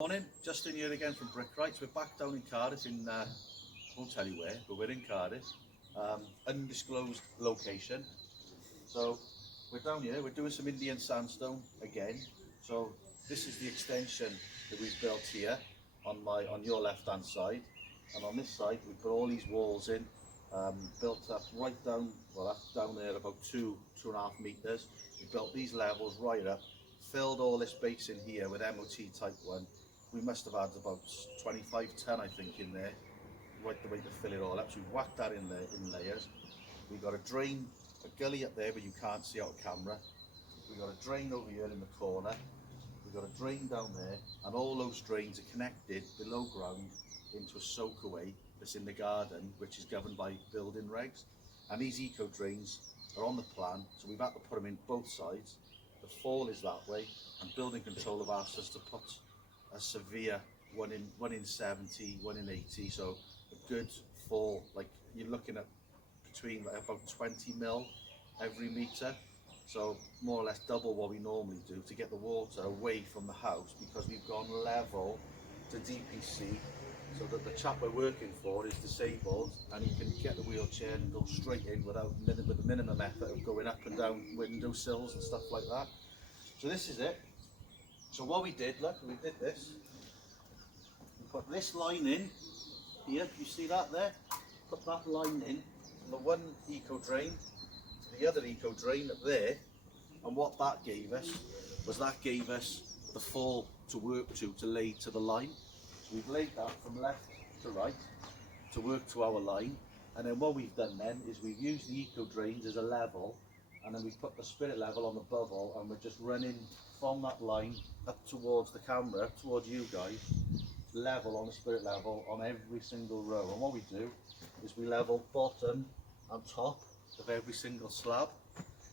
Morning, Justin here again from Brickright. We're back down in Cardiff in, I won't tell you where, but we're in Cardiff, undisclosed location. So we're down here, we're doing some Indian sandstone again. So this is the extension that we've built here on your left hand side, and on this side we put all these walls in, built up right down, well that's down there about 2.5 meters. We built these levels right up, filled all this base in here with MOT type 1. We must have had about 25 ton, I think, in there, right the way to fill it all up. So we whacked that in there in layers. We've got a drain, a gully up there, but you can't see out of camera. We've got a drain over here in the corner. We've got a drain down there, and all those drains are connected below ground into a soakaway that's in the garden, which is governed by building regs. And these eco drains are on the plan, so we've had to put them in both sides. The fall is that way, and building control have asked us to put a severe 1 in 70, 1 in 80, so a good fall, like you're looking at between about 20 mil every metre, so more or less double what we normally do to get the water away from the house, because we've gone level to DPC, so that the chap we're working for is disabled and he can get the wheelchair and go straight in with the minimum effort of going up and down window sills and stuff like that. So this is it. So what we did, look, we did this. We put this line in here, you see that there? Put that line in from the one eco drain to the other eco drain up there. And what that gave us was that gave us the fall to work to lay to the line. So we've laid that from left to right to work to our line. And then what we've done then is we've used the eco drains as a level, and then we've put the spirit level on the bubble, and we're just running from that line up towards the camera, up towards you guys, level on the spirit level on every single row. And what we do is we level bottom and top of every single slab,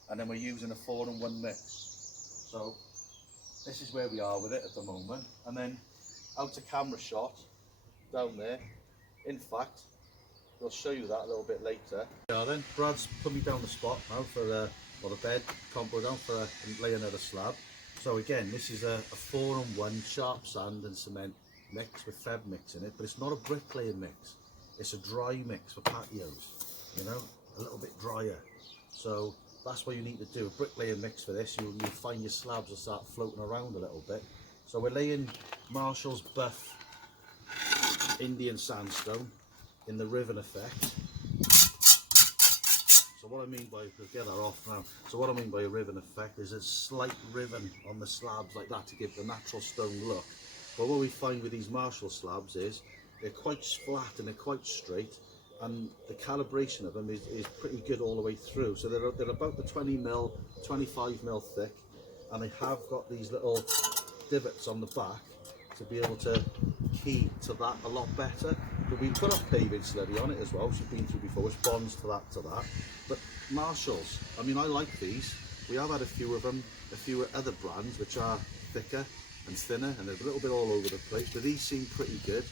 and then we're using a 4-in-1 mix. So this is where we are with it at the moment. And then out of camera shot down there, in fact we'll show you that a little bit later. Yeah, then Brad's put me down the spot now for the bed combo down for lay another slab. So again, this is a 4-in-1 sharp sand and cement mix with feb mix in it, but it's not a bricklaying mix. It's a dry mix for patios, you know, a little bit drier. So that's what you need to do. A bricklaying mix for this, you'll find your slabs will start floating around a little bit. So we're laying Marshall's Buff Indian sandstone in the ribbon effect. So what I mean by, let's get that off now. So what I mean by a ribbon effect is a slight ribbon on the slabs like that to give the natural stone look. But what we find with these Marshall slabs is they're quite flat and they're quite straight, and the calibration of them is pretty good all the way through. So they're about the 20 mil, 25 mil thick, and they have got these little divots on the back to be able to key to that a lot better. But we put a paving slurry on it as well, which we've been through before, which bonds to that. But Marshalls, I mean, I like these. We have had a few of them, a few other brands which are thicker and thinner and they're a little bit all over the place, but these seem pretty good.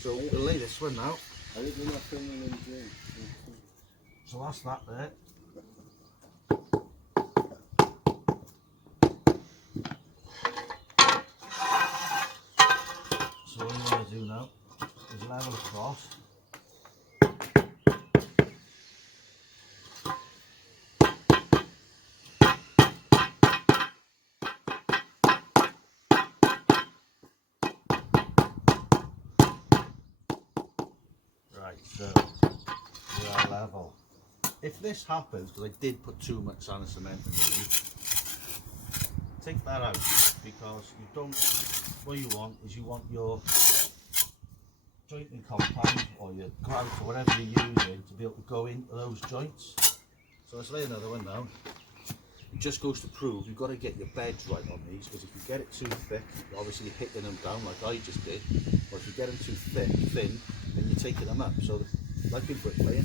So we'll lay this one now. So that's that there. So what we want to do now is level across. Right, so we are level. If this happens, because I did put too much sand and cement in it, take that out, because you don't, what you want is you want your jointing compound or your grout or whatever you're using to be able to go into those joints. So let's lay another one down. It just goes to prove you've got to get your beds right on these, because if you get it too thick, obviously you're hitting them down like I just did, or if you get them too thin, then you're taking them up. So like in bricklaying,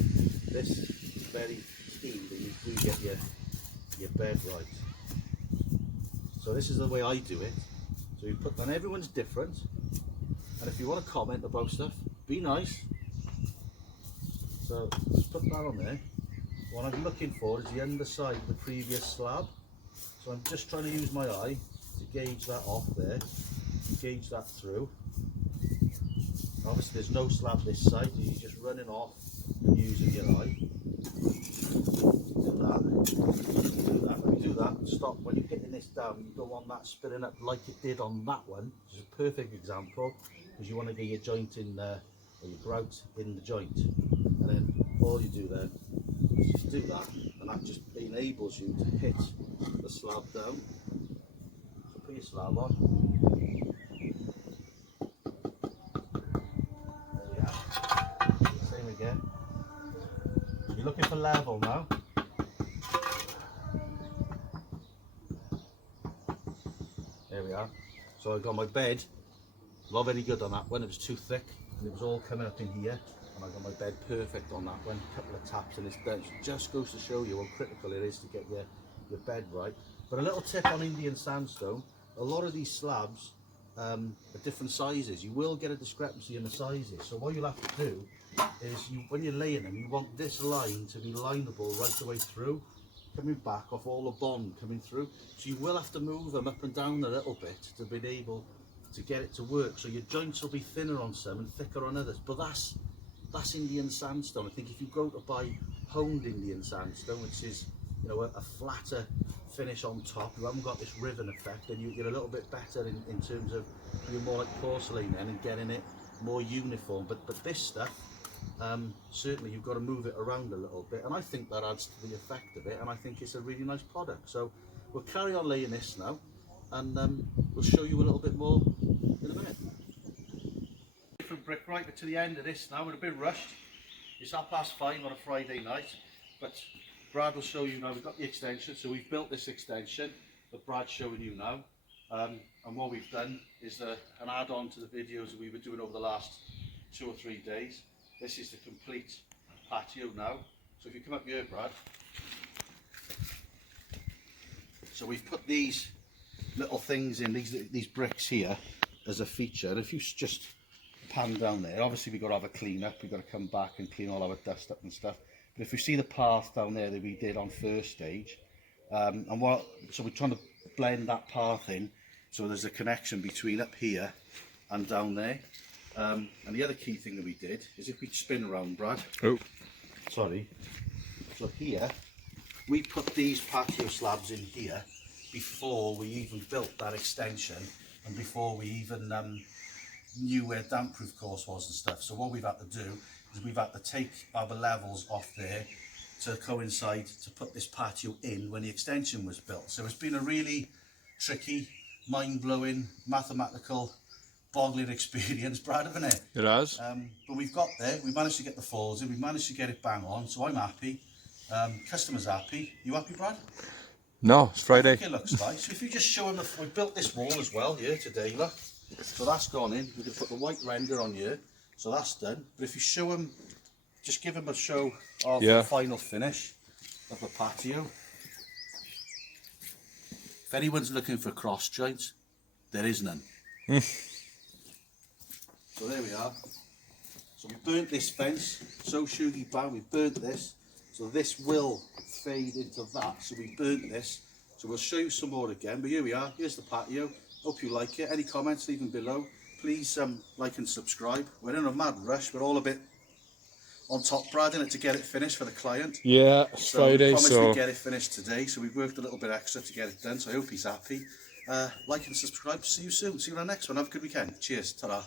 this is very key that you do get your bed right. So this is the way I do it. So you put, and everyone's different, and if you want to comment about stuff, be nice. So let's put that on there. What I'm looking for is the underside of the previous slab. So I'm just trying to use my eye to gauge that off there. gauge that through. Obviously there's no slab this side, so you're just running off and using your eye. Do that. When you do that, stop. When you're hitting this down, you go on that spinning up like it did on that one, which is a perfect example, because you want to get your joint in there, or your grout in the joint. And then all you do then is just do that, and that just enables you to hit the slab down. So put your slab on. There we are. Same again. You're looking for level now. There we are. So I got my bed, not very good on that one, it was too thick and it was all coming up in here, and I got my bed perfect on that one, a couple of taps and it's done. So it just goes to show you how critical it is to get your bed right. But a little tip on Indian sandstone, a lot of these slabs are different sizes. You will get a discrepancy in the sizes, so what you'll have to do is when you're laying them, you want this line to be lineable right the way through, coming back off all the bond coming through. So you will have to move them up and down a little bit to be able to get it to work. So your joints will be thinner on some and thicker on others. But that's Indian sandstone. I think if you go to buy honed Indian sandstone, which is, you know, a flatter finish on top, you haven't got this ribbon effect, then you're a little bit better in terms of, you're more like porcelain then and getting it more uniform. But this stuff, certainly you've got to move it around a little bit, and I think that adds to the effect of it, and I think it's a really nice product. So we'll carry on laying this now, and we'll show you a little bit more in a minute. From Brickright, but to the end of this now, we're a bit rushed. It's 5:30 on a Friday night, but Brad will show you now. We've got the extension, so we've built this extension that Brad's showing you now, and what we've done is an add-on to the videos that we were doing over the last 2 or 3 days. This is the complete patio now. So if you come up here, Brad. So we've put these little things in, these bricks here as a feature. And if you just pan down there, obviously we've got to have a clean up. We've got to come back and clean all our dust up and stuff. But if you see the path down there that we did on first stage, so we're trying to blend that path in, so there's a connection between up here and down there. And the other key thing that we did is, if we spin around, Brad. Oh, sorry. So here, we put these patio slabs in here before we even built that extension, and before we even knew where damp proof course was and stuff. So what we've had to do is we've had to take our levels off there to coincide to put this patio in when the extension was built. So it's been a really tricky, mind-blowing, mathematical, boggling experience, Brad, hasn't it? It has. But we've got there, we managed to get the falls in, we managed to get it bang on, so I'm happy. Customers happy. You happy, Brad? No, it's Friday. I think it looks nice. So if you just show them, we built this wall as well here today, look. So that's gone in, we can put the white render on here, so that's done. But if you show them, just give them a show of the final finish of the patio. If anyone's looking for cross joints, there is none. So there we are. So we burnt this fence, so shoogy bang, we burnt this. So this will fade into that. So we burnt this. So we'll show you some more again. But here we are, here's the patio. Hope you like it. Any comments, leave them below. Please like and subscribe. We're in a mad rush. We're all a bit on top, Brad, in it, to get it finished for the client. Yeah, it's Friday, we promised so we'd get it finished today. So we've worked a little bit extra to get it done. So I hope he's happy. Like and subscribe. See you soon. See you on the next one. Have a good weekend. Cheers. Ta-ra.